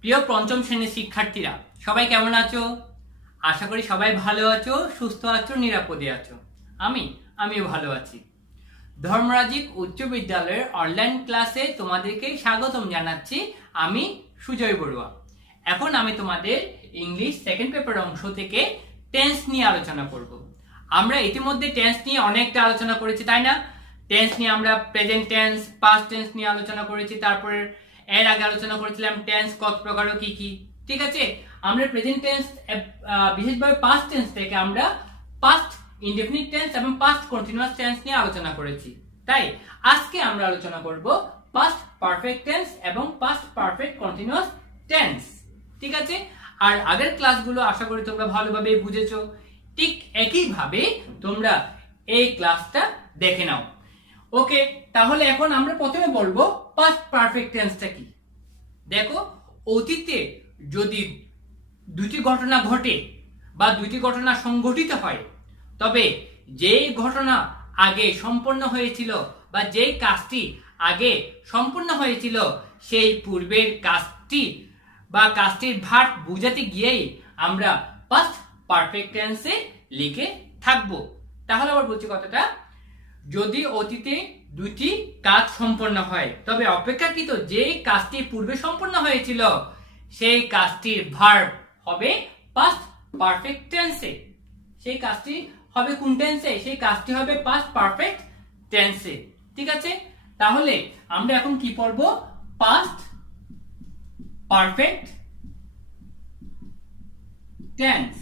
প্রিয় পঞ্চম শ্রেণীর শিক্ষার্থীরা, সবাই কেমন আছো? আশা করি সবাই ভালো আছো, সুস্থ আছো, নিরাপদে আছো। আমিও ভালো আছি। ধর্মরাজিক উচ্চ বিদ্যালয়ের অনলাইন ক্লাসে তোমাদেরকে স্বাগতম জানাচ্ছি। আমি সুজয় বড়ুয়া। এখন আমি তোমাদের ইংলিশ সেকেন্ড পেপার অংশ থেকে টেন্স নিয়ে আলোচনা করব। আমরা ইতিমধ্যে টেন্স নিয়ে অনেকটা আলোচনা করেছি, তাই না? টেন্স নিয়ে আমরা প্রেজেন্ট টেন্স, পাস্ট টেন্স নিয়ে আলোচনা করেছি। তারপরে এর আগে আলোচনা করেছিলাম টেন্স কত প্রকার ও কি কি। ঠিক আছে, আমরা প্রেজেন্ট টেন্স বিশেষভাবে পাস্ট টেন্স থেকে আমরা পাস্ট ইনডেফিনিট টেন্স এবং পাস্ট কন্টিনিউয়াস টেন্স নিয়ে আলোচনা করেছি। তাই আজকে আমরা আলোচনা করব পাস্ট পারফেক্ট টেন্স এবং পাস্ট পারফেক্ট কন্টিনিউয়াস টেন্স। ঠিক আছে, আর আগের ক্লাসগুলো আশা করি তোমরা ভালোভাবে বুঝেছো। ঠিক একইভাবে তোমরা এই ক্লাসটা দেখে নাও। ওকে, তাহলে এখন আমরা প্রথমে বলবো পাস্ট পারফেক্ট টেন্সটা কি। দেখো, অতীতে যদি দুটি ঘটনা ঘটে বা দুটি ঘটনা সংঘটিত হয়, তবে যেই ঘটনা আগে সম্পন্ন হয়েছিল বা যেই কাজটি আগে সম্পন্ন হয়েছিল সেই পূর্বের কাজটি বা কাজটির ভার বোঝাতে গিয়েই আমরা পাস্ট পারফেক্ট টেন্সে লিখে থাকবো। তাহলে আবার বলছি কথাটা, যদি অতীতে দুটি কাজ সম্পন্ন হয়, তবে অপেক্ষাকৃত যে কাজটি পূর্বে সম্পন্ন হয়েছিল সেই কাজটির ভার্ব হবে পাস্ট পারফেক্ট টেন্সে। সেই কাজটি হবে কোন টেন্সে? সেই কাজটি হবে পাস্ট পারফেক্ট টেন্সে। ঠিক আছে, তাহলে আমরা এখন কি পড়ব? Past perfect tense.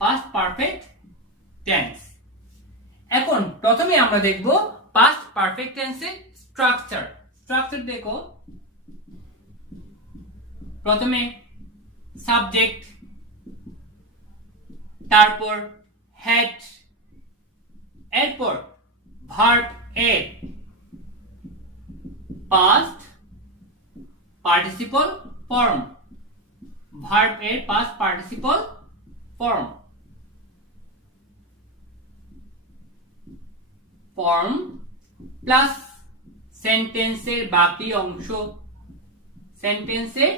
Past perfect tense. এখন প্রথমে আমরা দেখব পাস্ট পারফেক্ট টেন্সের স্ট্রাকচার। স্ট্রাকচার দেখো, প্রথমে সাবজেক্ট, তারপর হ্যাড, এরপর ভার্ব এর পাস্ট পার্টিসিপল ফর্ম। ভার্ব এর পাস্ট পার্টিসিপল ফর্ম প্লাস সেন্টেন্সের বাকি অংশ। সেন্টেন্সের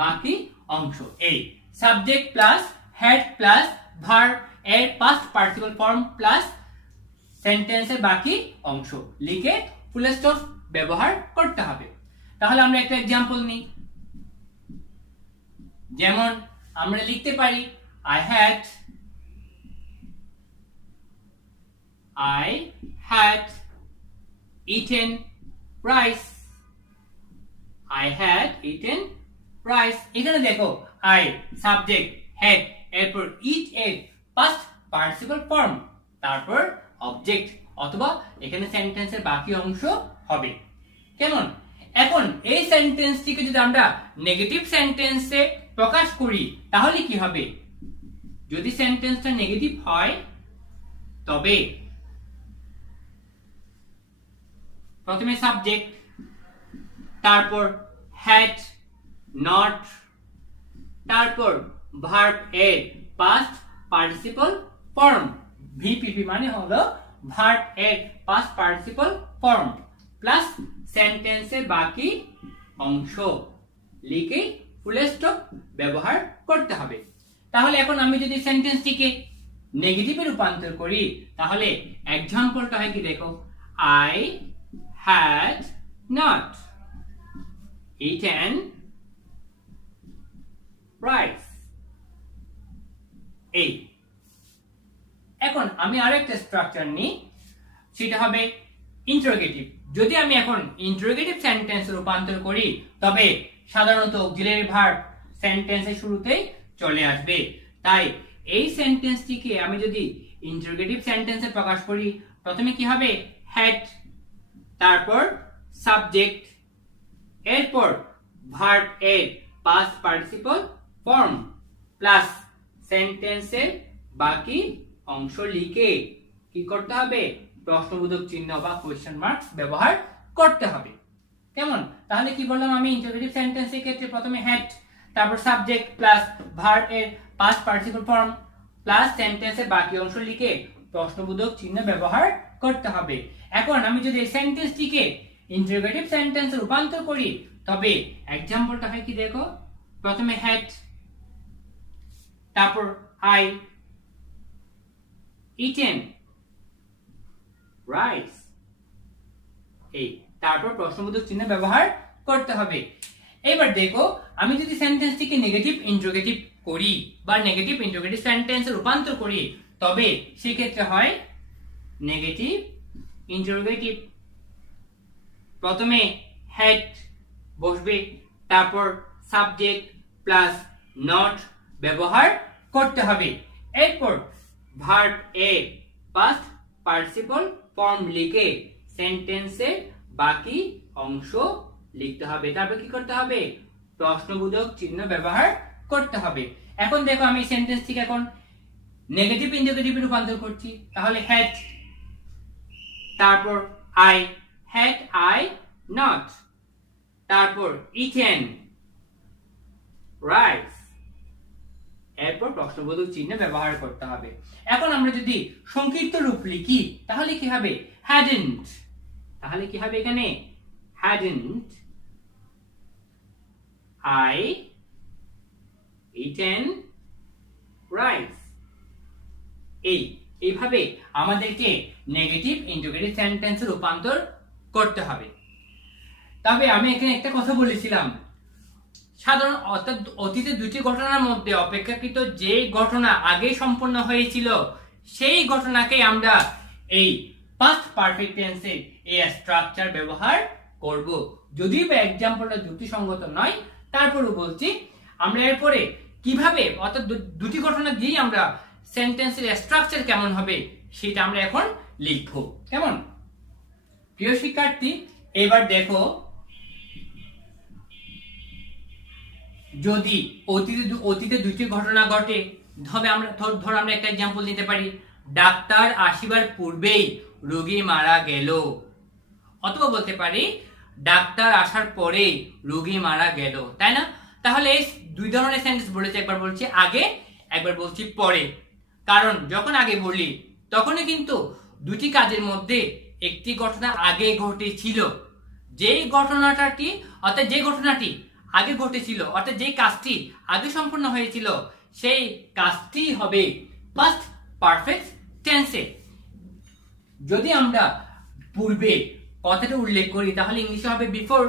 বাকি অংশ এই subject plus had plus verb এর পাস্ট পার্টিসিপল ফর্ম প্লাস সেন্টেন্সের বাকি অংশ লিখে ফুল স্টপ ব্যবহার করতে হবে। তাহলে আমরা একটা एग्जांपल নিই। যেমন আমরা লিখতে পারি I had eaten rice. I had eaten rice. এখানে দেখো I সাবজেক্ট, had, এরপর eat এর পাস্ট পার্টিসিপল ফর্ম, তারপর অবজেক্ট অথবা এখানে সেন্টেন্সের বাকি অংশ হবে। কেমন? এখন এই সেন্টেন্সটিকে যদি আমরা নেগেটিভ সেন্টেন্সে প্রকাশ করি তাহলে কি হবে? যদি সেন্টেন্সটা নেগেটিভ হয় তবে প্রথমে সাবজেক্ট, তারপর হ্যাড নট, তারপর ভার্ব এর পাস্ট পার্টিসিপল ফর্ম। ভিপিপি মানে হলো ভার্ব এর পাস্ট পার্টিসিপল ফর্ম প্লাস সেন্টেন্সের বাকি অংশ লিখে ফুল স্টপ ব্যবহার করতে হবে। তাহলে এখন আমি যদি সেন্টেন্সটিকে নেগেটিভে রূপান্তর করি তাহলে एग्जांपलটা হয় কি দেখো, I had not eaten rice. এই এখন আমি আরেকটা স্ট্রাকচার নিই, সেটা হবে ইন্টারোগেটিভ। যদি আমি এখন ইন্টারোগেটিভ সেন্টেন্স রূপান্তর করি তবে সাধারণত অক্সিলারি ভার্ব সেন্টেন্সের শুরুতেই চলে আসবে। তাই এই সেন্টেন্সটিকে আমি যদি ইন্টারোগেটিভ সেন্টেন্সে প্রকাশ করি প্রথমে কি হবে? হ্যাড, তারপর সাবজেক্ট, এরপর ভার্ব এর পাস্ট পার্টিসিপল ফর্ম প্লাস সেন্টেন্সের বাকি অংশ লিখে কি করতে হবে? প্রশ্নবোধক চিহ্ন বা কোয়েশ্চেন মার্কস ব্যবহার করতে হবে। কেমন? তাহলে কি বললাম আমি? ইন্টারোগেটিভ সেন্টেন্সের ক্ষেত্রে প্রথমে হ্যাড, তারপর সাবজেক্ট প্লাস ভার্ব এর পাস্ট পার্টিসিপল ফর্ম প্লাস সেন্টেন্সের বাকি অংশ লিখে প্রশ্নবোধক চিহ্ন ব্যবহার করতে হবে। এখন আমি যদি এই সেন্টেন্সটিকে ইন্টারোগেটিভ সেন্টেন্সে রূপান্তর করি তবে এক্সাম্পলটা হয় কি দেখো, প্রথমে হ্যাড, তারপর আই ইটেন রাইস, এই তারপর প্রশ্নবোধক চিহ্ন ব্যবহার করতে হবে। এবার দেখো, আমি যদি সেন্টেন্সটিকে নেগেটিভ ইন্টারোগেটিভ করি বা নেগেটিভ ইন্টারোগেটিভ সেন্টেন্সে রূপান্তর করি, তবে সেক্ষেত্রে হয় নেগেটিভ ইন্টারোগেটিভ। প্রথমে হ্যাড বসবে, তারপর সাবজেক্ট প্লাস নট ব্যবহার করতে হবে। এরপর ভার্ব এ পাস্ট পার্টিসিপল ফর্ম লিখে সেন্টেন্সের বাকি অংশ লিখতে হবে। তারপর কি করতে হবে? প্রশ্নবোধক চিহ্ন ব্যবহার করতে হবে। এখন দেখো, আমি সেন্টেন্সটিকে এখন নেগেটিভ ইন্টারোগেটিভে রূপান্তর করছি। তাহলে হ্যাড, তারপর আই, হ্যাড আই নট, তারপর ইটেন রাইস, এরপর প্রশ্নবোধক চিহ্ন ব্যবহার করতে হবে। এখন আমরা যদি সংক্ষিপ্ত রূপ লিখি তাহলে কি হবে? hadn't, তাহলে কি হবে এখানে? hadn't I eaten rice। এইভাবে আমাদেরকে নেগেটিভ ইন্টারোগেটিভ সেন্টেন্সে রূপান্তর করতে হবে। তবে আমি এখানে একটা কথা বলেছিলাম, সাধারণ অর্থাৎ অতীতের দুটি ঘটনার মধ্যে অপেক্ষাকৃত যে ঘটনা আগে সম্পন্ন হয়েছিল সেই ঘটনাকে আমরা এই পাস্ট পারফেক্ট টেন্সে এই স্ট্রাকচার ব্যবহার করব। যদিও বা এক্সাম্পলটা যুক্তিসঙ্গত নয়, তারপরও বলছি আমরা এরপরে কিভাবে, অর্থাৎ দুটি ঘটনা দিয়েই আমরা সেন্টেন্সের স্ট্রাকচার কেমন হবে সেটা আমরা এখন লিখব। কেমন? প্রিয় শিক্ষার্থী, এবার দেখো, যদি অতীতে দুটি ঘটনা ঘটে, ধর আমরা একটা এক্সাম্পল নিতে পারি, ডাক্তার আসিবার পূর্বেই রোগী মারা গেল, অথবা বলতে পারি ডাক্তার আসার পরে রোগী মারা গেল, তাই না? তাহলে এই দুই ধরনের সেন্টেন্স বলেছে, একবার বলছি আগে, একবার বলছি পরে। কারণ যখন আগে বলি তখনই কিন্তু দুটি কাজের মধ্যে একটি ঘটনা আগে ঘটেছিল, যেই ঘটনাটি অর্থাৎ যে ঘটনাটি আগে ঘটেছিল, অর্থাৎ যে কাজটি আগে সম্পন্ন হয়েছিল, সেই কাজটি হবে পাস্ট পারফেক্ট টেন্সে। যদি আমরা পূর্বে কথাটা উল্লেখ করি তাহলে ইংলিশে হবে বিফোর।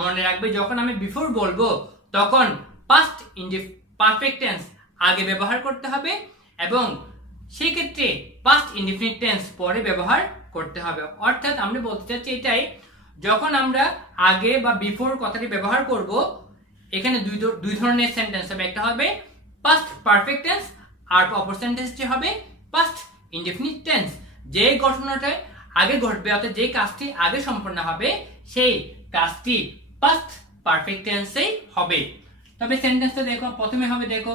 মনে রাখবে, যখন আমি বিফোর বলবো তখন পাস্ট পারফেক্ট টেন্স আগে ব্যবহার করতে হবে এবং সেই ক্ষেত্রে পাস্ট ইনডিফিনিট টেন্স পরে ব্যবহার করতে হবে। অর্থাৎ আমরা বলতে চাচ্ছি এটাই, যখন আমরা আগে বা বিফোর কথাটি ব্যবহার করব, এখানে দুই ধরনের সেন্টেন্স হবে। একটা হবে পাস্ট পারফেক্ট টেন্স আর অপর সেন্টেন্সটি হবে পাস্ট ইনডিফিনিট টেন্স। যে ঘটনাটা আগে ঘটবে, অর্থাৎ যে কাজটি আগে সম্পন্ন হবে, সেই কাজটি পাস্ট পারফেক্ট টেন্সেই হবে। তবে সেন্টেন্সটা দেখো, প্রথমে হবে দেখো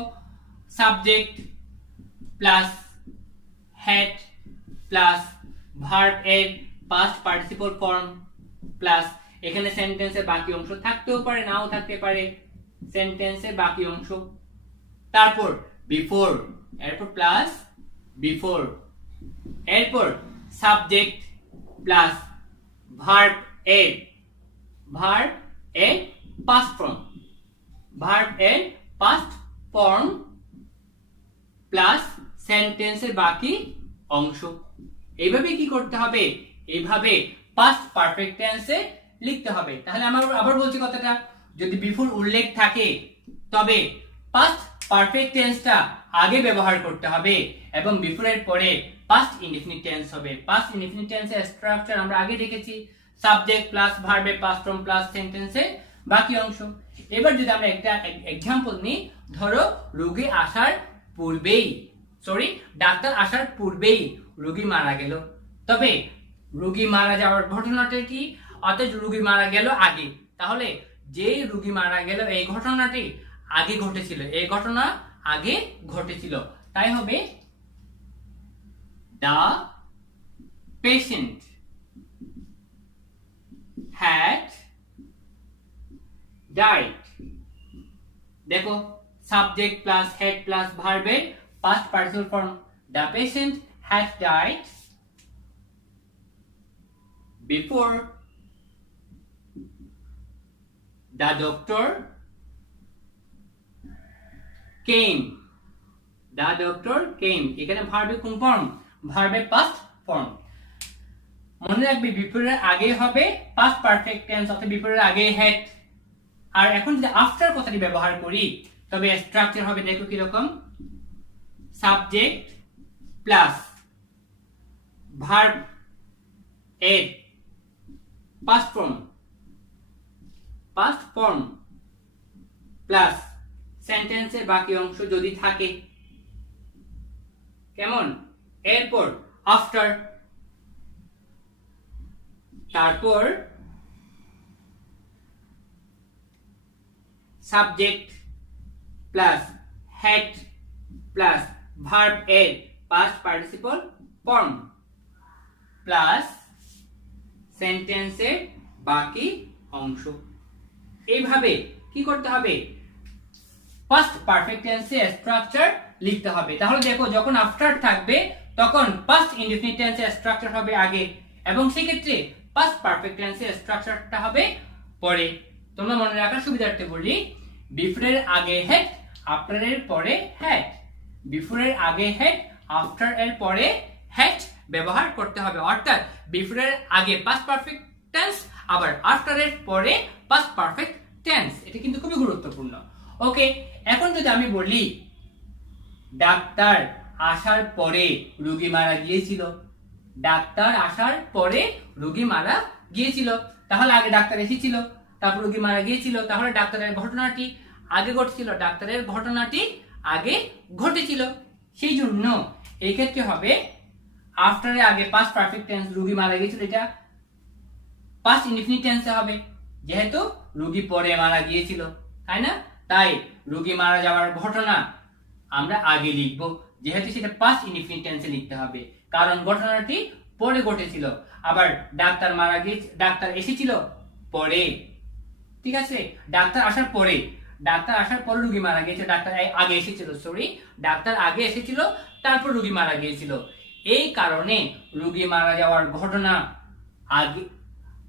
subject plus had plus verb এর পাস্ট পার্টিসিপল ফর্ম প্লাস এখানে সেন্টেন্সের বাকি অংশ থাকতেও পারে, নাও থাকতে পারে, সেন্টেন্সের বাকি অংশ, তারপর বিফোর, এরপর প্লাস বিফোর, এরপর সাবজেক্ট প্লাস ভার্ব এর পাস্ট ফর্ম, ভার্ব এর পাস্ট ফর্ম প্লাস সেন্টেন্সের বাকি অংশ। এইভাবে কি করতে হবে? এইভাবে পাস্ট পারফেক্ট টেন্সে লিখতে হবে। তাহলে আমরা আবার বলছি কথাটা, যদি বিফোর উল্লেখ থাকে তবে পাস্ট পারফেক্ট টেন্সটা আগে ব্যবহার করতে হবে এবং বিফোরের পরে পাস্ট ইনডিফিনিট টেন্স হবে। পাস্ট ইনডিফিনিট টেন্সের স্ট্রাকচার আমরা আগে দেখেছি, সাবজেক্ট প্লাস ভার্বের পাস্ট ফর্ম প্লাস সেন্টেন্সের বাকি অংশ। এবার যদি আমরা একটা এক্সাম্পল নিই, ধরো রোগী আসার পূর্বেই, ডাক্তার আসার পূর্বেই রোগী মারা গেল। তবে রোগী মারা যাওয়ার ঘটনাটা কি? অর্থাৎ রোগী মারা গেল আগে, তাহলে যে রোগী মারা গেল এই ঘটনাটি আগে ঘটেছিল, এই ঘটনা আগে ঘটেছিল, তাই হবে the patient had died। দেখো, সাবজেক্ট প্লাস হেড প্লাস ভার্বের past participle form, the patient had died before the doctor came, the doctor came. এখানে ভার্বের কোন ফর্ম? ভার্বের পাস্ট ফর্ম। মনে রাখবে বিফোরের আগে হবে পাস্ট পারফেক্ট টেন্স, অর্থাৎ বিফোরের আগে হ্যাড। আর এখন যদি আফটার কথাটি ব্যবহার করি তবে স্ট্রাকচার হবে, দেখো কিরকম, সাবজেক্ট প্লাস ভার্ব এর পাস্ট ফর্ম প্লাস সেন্টেন্সের বাকি অংশ যদি থাকে, কেমন, এরপর আফটার, তারপর subject plus had plus verb এর পাস্ট পার্টিসিপল ফর্ম প্লাস সেন্টেন্সের বাকি অংশ। এইভাবে কি করতে হবে? পাস্ট পারফেক্ট টেন্সে স্ট্রাকচার লিখতে হবে। তাহলে দেখো, যখন আফটার থাকবে তখন পাস্ট ইনডিফিনিট টেন্সে স্ট্রাকচার হবে আগে, এবং সেই ক্ষেত্রে পাস্ট পারফেক্ট টেন্সে স্ট্রাকচারটা হবে পরে। তোমরা মনে রাখার সুবিধার্থে বলি, বিফোরের আগে হেড, আফটার এর পরে হ্যাড। বিফোরের আগে হেড, আফটার এর পরে হ্যাড ব্যবহার করতে হবে। অর্থাৎ বিফোরের আগে পাস্ট পারফেক্ট টেন্স, আবার আফটার এর পরে পাস্ট পারফেক্ট টেন্স। এটা কিন্তু খুবই গুরুত্বপূর্ণ। ওকে, এখন যদি আমি বলি ডাক্তার আসার পরে রোগী মারা গিয়েছিল, ডাক্তার আসার পরে রোগী মারা গিয়েছিল, তাহলে আগে ডাক্তার এসেছিল, তারপর রোগী মারা গিয়েছিল, তাহলে ডাক্তারের ঘটনাটি আগে ঘটেছিল, ডাক্তারের ঘটনাটি আগে ঘটেছিল। সেই জন্য এই ক্ষেত্রে হবে আফটারের আগে পাস্ট পারফেক্ট টেন্স, রোগী মারা গিয়েছিল, এটা পাস্ট ইনডিফিনিট টেন্সে হবে, যেহেতু রোগী পরে মারা গিয়েছিল, তাই না? তাই রোগী মারা যাওয়ার ঘটনা আমরা আগে লিখব, যেহেতু সেটা পাস্ট ইনডিফিনিট টেন্সে লিখতে হবে, কারণ ঘটনাটি পরে ঘটেছিল। আবার ডাক্তার মারা গিয়েছে, ডাক্তার এসেছিল পরে, ঠিক আছে? ডাক্তার আসার পরে, ডাক্তার আসার পরে রোগী মারা গিয়েছে, ডাক্তার আগে এসেছিল, সরি, ডাক্তার আগে এসেছিল, তারপর রোগী মারা গিয়েছিল। এই কারণে রোগী মারা যাওয়ার ঘটনা আগে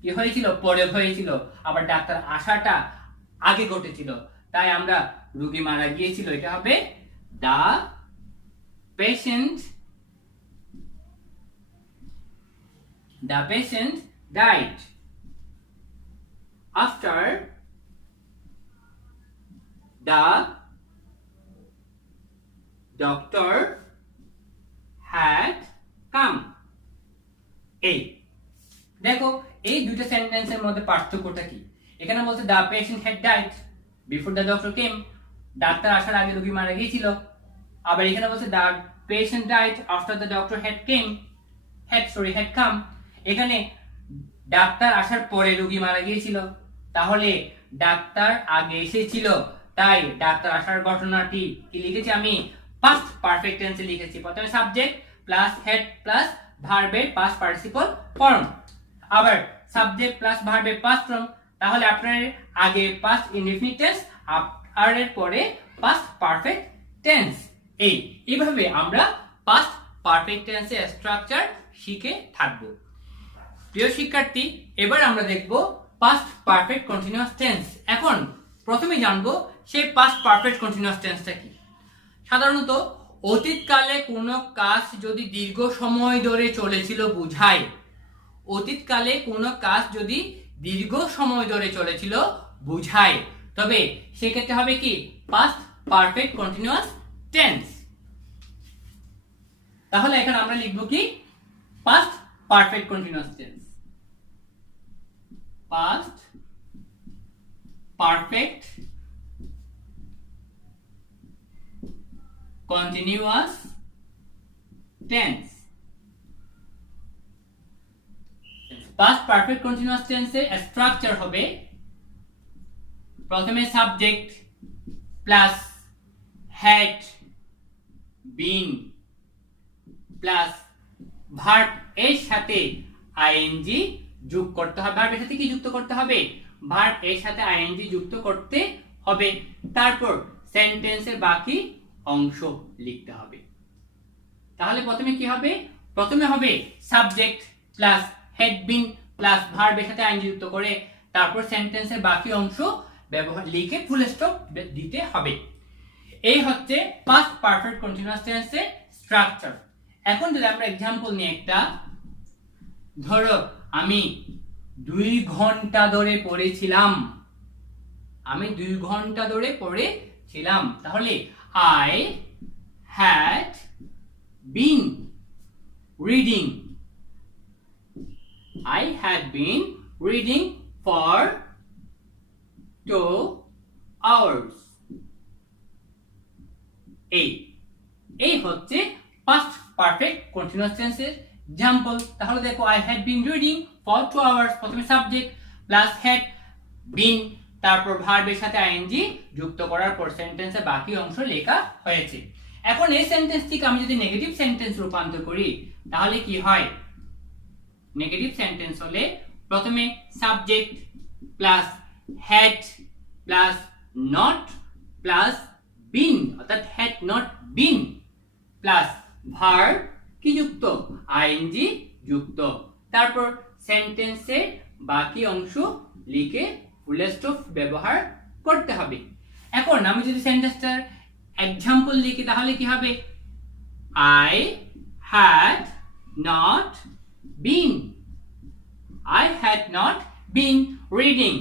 কি হয়েছিল? পরে হয়েছিল। আবার ডাক্তার আসাটা আগে ঘটেছিল, তাই আমরা রোগী মারা গিয়েছিল, এটা হবে the patient died after the doctor had come। এই দেখো, এই দুটো সেন্টেন্সের মধ্যে পার্থক্যটা কি? এখানে বলছে the patient had died before the doctor came, doctor আসার আগে রোগী মারা গিয়েছিল। আবার এখানে বলছে the patient died after the doctor had come। এখানে ডাক্তার আসার পরে রোগী মারা গিয়েছিল, তাহলে ডাক্তার আগে এসেছিল, তাই ডাক্তার আসার ঘটনাটি কি লিখেছি আমি? পাস্ট পারফেক্ট টেন্সে লিখেছি। প্রথমে সাবজেক্ট প্লাস হেড প্লাস ভার্বের পাস্ট পার্টিসিপল ফর্ম, আবার সাবজেক্ট প্লাস ভার্বের পাস্ট ফর্ম, তাহলে আপনার আগে পাস্ট ইনডিফিনিট টেন্স, আর এর পরে পাস্ট পারফেক্ট টেন্স। এইভাবে আমরা পাস্ট পারফেক্ট টেন্সের স্ট্রাকচার শিখে থাকব। প্রিয় শিক্ষার্থী, এবার আমরা দেখব পাস্ট পারফেক্ট কন্টিনিউয়াস টেন্স। এখন প্রথমে জানবো সেই পাস্ট পারফেক্ট কন্টিনিউয়াস টেন্সটা কি। সাধারণত অতীতকালে কোনো কাজ যদি দীর্ঘ সময় ধরে চলেছিল বোঝায়, অতীতকালে কোনো কাজ যদি দীর্ঘ সময় ধরে চলেছিল বোঝায়, তবে সেক্ষেত্রে হবে কি? Past perfect continuous tense. তাহলে এখন আমরা লিখব কি? Past perfect continuous tense. Past perfect continuous tense. Past perfect continuous টেন্সের স্ট্রাকচার হবে প্রথমে subject plus had been plus verb এর সাথে আইএনজি যোগ করতে হবে। ভার্বের সাথে কি যুক্ত করতে হবে? ভার্ব এর সাথে আইএনজি যুক্ত করতে হবে। তারপর সেন্টেন্সের বাকি অংশ লিখতে হবে। তাহলে প্রথমে কি হবে? প্রথমে হবে subject plus had been plus ভার্বের সাথে আইএনজি যুক্ত করে, তারপর সেন্টেন্সের বাকি অংশ ব্যবহার লিখে ফুল স্টপ দিতে হবে। এই হচ্ছে পাস্ট পারফেক্ট কন্টিনিউয়াস টেন্সের স্ট্রাকচার। এখন যদি আমরা एग्जांपल নিই একটা, ধরো আমি 2 ঘন্টা ধরে পড়েছিলাম, আমি 2 ঘন্টা ধরে পড়েছিলাম, তাহলে I had been reading, I had been reading for 2 hours। এই হচ্ছে পাস্ট পারফেক্ট কন্টিনিউয়াস টেন্সের एग्जांपल। তাহলে দেখো I had been reading for 2 hours, প্রথমে সাবজেক্ট প্লাস had been, তারপর ভার্বের সাথে আইএনজি যুক্ত করার পর সেন্টেন্সের বাকি অংশ লেখা হয়েছে। এখন এই সেন্টেন্সটিকে আমি যদি নেগেটিভ সেন্টেন্স রূপান্তর করি তাহলে কি হয়? নেগেটিভ সেন্টেন্স হলে প্রথমে subject plus had plus not plus been, অর্থাৎ had not been plus verb কি যুক্ত? আইএনজি যুক্ত, তারপর সেন্টেন্সের বাকি অংশ লিখে ফুল স্টপ ব্যবহার করতে হবে। এখন আমি যদি সেন্টেন্সটার एग्जांपल লিখি তাহলে কি হবে? I had not been, I had not been reading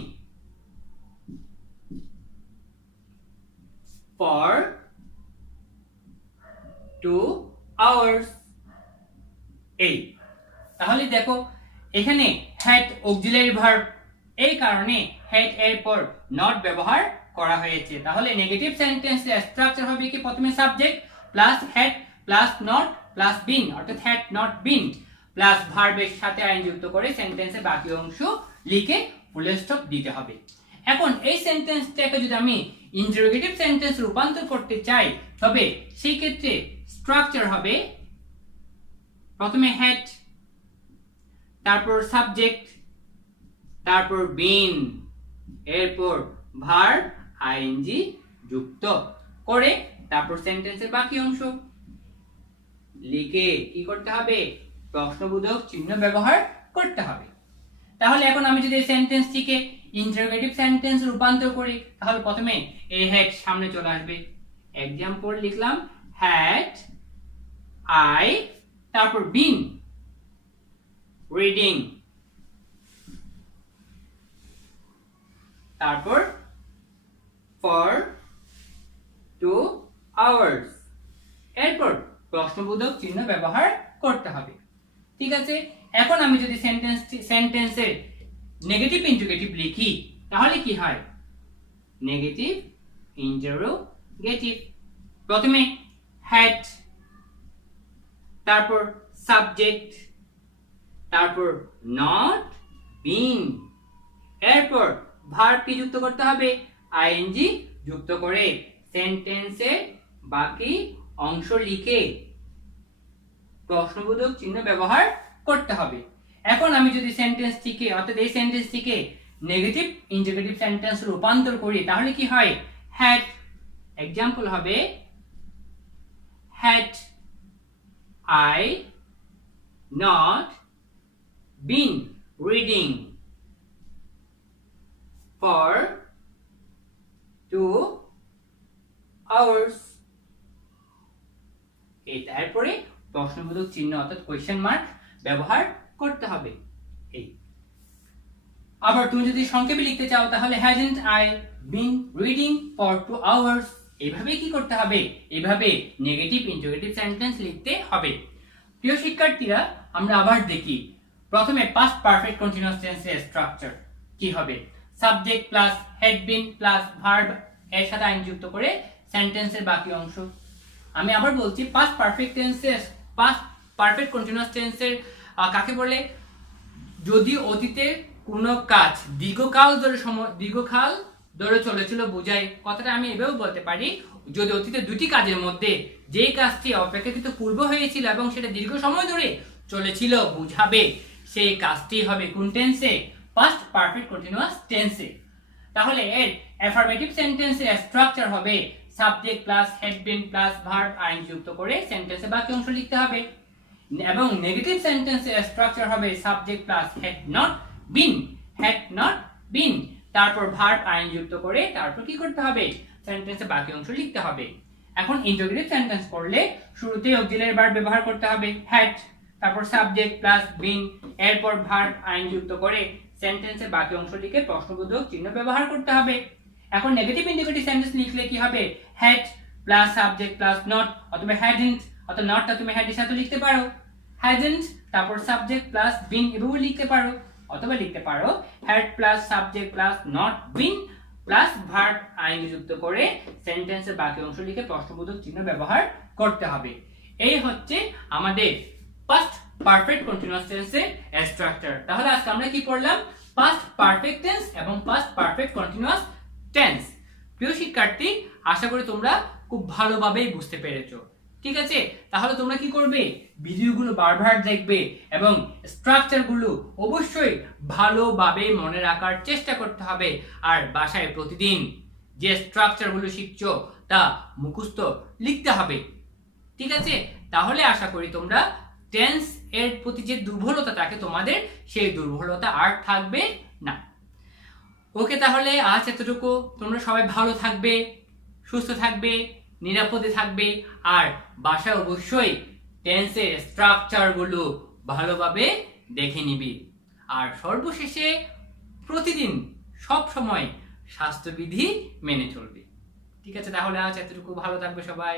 for 2 hours। এই তাহলে দেখো এখানে had অক্সিলারি ভার্ব, এই কারণে had এর পর not ব্যবহার করা হয়েছে। তাহলে নেগেটিভ সেন্টেন্সের স্ট্রাকচার হবে কি? প্রথমে subject plus had plus not plus been, অর্থাৎ had not been প্লাস ভার্বের সাথে আইন যুক্ত করে সেন্টেন্সের বাকি অংশ লিখে ফুল স্টপ দিতে হবে। এখন এই সেন্টেন্সটাকে যদি আমি ইন্টারোগেটিভ সেন্টেন্স রূপান্তর করতে চাই তবে সেই ক্ষেত্রে স্ট্রাকচার হবে প্রথমে had, তারপর সাবজেক্ট, তারপর been, এরপর ভার্ব আইএনজি যুক্ত করে তারপর সেন্টেন্সের বাকি অংশ লিখে কি করতে হবে? প্রশ্নবোধক চিহ্ন ব্যবহার করতে হবে। তাহলে এখন আমি যদি এই সেন্টেন্সটিকে ইন্টারোগেটিভ সেন্টেন্স রূপান্তর করি তাহলে প্রথমে এ had সামনে চলে আসবে, एग्जांपल লিখলাম had I, তারপর been reading, তারপর for 2 hours, এরপর প্রশ্নবোধক চিহ্ন ব্যবহার করতে হবে। ঠিক আছে, এখন আমি যদি সেন্টেন্সের নেগেটিভ ইন্টারোগেটিভ লিখি তাহলে কি হয়? নেগেটিভ ইন্টারোগেটিভ, প্রথমে had, তারপর সাবজেক্ট, তারপর not been, এরপর ভার্ব কি যুক্ত করতে হবে? আইএনজি যুক্ত করে সেন্টেন্সের বাকি অংশ লিখে প্রশ্নবোধক চিহ্ন ব্যবহার করতে হবে। এখন আমি যদি সেন্টেন্সটিকে অর্থাৎ এই সেন্টেন্সটিকে নেগেটিভ ইন্টারোগেটিভ সেন্টেন্স রূপান্তর করি তাহলে কি হয়? had, एग्जांपल হবে had I not been reading for 2 hours। তারপরে প্রশ্নবোধক চিহ্ন অর্থাৎ কোয়েশ্চেন মার্ক ব্যবহার করতে হবে। এই আবার তুমি যদি সংক্ষেপে লিখতে চাও তাহলে hadn't I been reading for 2 hours, এইভাবে কি করতে হবে? এইভাবে নেগেটিভ ইন্টারোগেটিভ সেন্টেন্স লিখতে হবে। প্রিয় শিক্ষার্থীরা, আমরা আবার দেখি প্রথমে পাস্ট পারফেক্ট কন্টিনিউয়াস টেন্সের স্ট্রাকচার কি হবে? Subject plus had been plus verb এর সাথে আইন যুক্ত করে সেন্টেন্সের বাকি অংশ। আমি আবার বলছি পাস্ট পারফেক্ট টেন্সের পাস্ট পারফেক্ট কন্টিনিউয়াস টেন্সের কাকে বলে? যদি অতীতে কোনো কাজ দীর্ঘকাল ধরে চলেছিল বোঝায়। কথাটা আমি এভাবেও বলতে পারি, যদি অতীতে দুটি কাজের মধ্যে যে কাজটি অপেক্ষাকৃত পূর্ব হয়েছিল এবং সেটা দীর্ঘ সময় ধরে চলেছিল বোঝাবে সেই কাজটি হবে কোন টেন্সে? পাস্ট পারফেক্ট কন্টিনিউয়াস টেন্সে। তাহলে এর অ্যাফার্মেটিভ সেন্টেন্সের স্ট্রাকচার হবে subject plus had been plus verb আইন যুক্ত করে সেন্টেন্সের বাকি অংশ লিখতে হবে, এবং নেগেটিভ সেন্টেন্সের স্ট্রাকচার হবে subject plus had not been তারপর ভার্ব আইন যুক্ত করে তারপর কি করতে হবে, সেন্টেন্সের বাকি অংশ লিখতে হবে। এখন ইন্টারোগেটিভ সেন্টেন্স করলে শুরুতেই অক্সিলারি ভার্ব ব্যবহার করতে হবে হ্যাড, তারপর সাবজেক্ট প্লাস বিন, এরপর ভার্ব আইন যুক্ত করে সেন্টেন্সের বাকি অংশ লিখে প্রশ্নবোধক চিহ্ন ব্যবহার করতে হবে। এখন নেগেটিভ ইন্ডিকেটিভ সেন্টেন্স লিখলে কি হবে, had plus subject plus not, অথবা হ্যাডন্ট অথবা নটটা তুমি হ্যাডের সাথে লিখতে পারো, হ্যাডন্ট তারপর সাবজেক্ট প্লাস বিন এভাবে লিখতে পারো, অথবা লিখতে পারো had plus subject plus not been plus verb আইন যুক্ত করে সেন্টেন্সের বাকি অংশ লিখে প্রশ্নবোধক চিহ্ন ব্যবহার করতে হবে। এই হচ্ছে আমাদের পাস্ট পারফেক্ট কন্টিনিউয়াস টেন্সের স্ট্রাকচার। তাহলে আজকে আমরা কি পড়লাম, পাস্ট পারফেক্ট টেন্স এবং পাস্ট পারফেক্ট কন্টিনিউয়াস টেন্স। প্রিয় শিক্ষার্থী, আশা করি তোমরা খুব ভালোভাবেই বুঝতে পেরেছো। ঠিক আছে, তাহলে তোমরা কি করবে, ভিডিওগুলো বারবার দেখবে এবং স্ট্রাকচারগুলো অবশ্যই ভালোভাবে মনে রাখার চেষ্টা করতে হবে। আর বাসায় প্রতিদিন যে স্ট্রাকচারগুলো শিখছো তা মুখস্থ লিখতে হবে। ঠিক আছে, তাহলে আশা করি তোমরা টেন্স এর প্রতি যে দুর্বলতা থাকে তোমাদের, সেই দুর্বলতা আর থাকবে না। ওকে, তাহলে আজ এতটুকু। তোমরা সবাই ভালো থাকবে, সুস্থ থাকবে, নিরাপদে থাকবে, আর বাসায় অবশ্যই টেন্সের স্ট্রাকচারগুলো ভালোভাবে দেখে নিবি। আর সর্বশেষে প্রতিদিন সব সময় স্বাস্থ্যবিধি মেনে চলবি। ঠিক আছে, তাহলে আজ এতটুকু। ভালো থাকবে সবাই।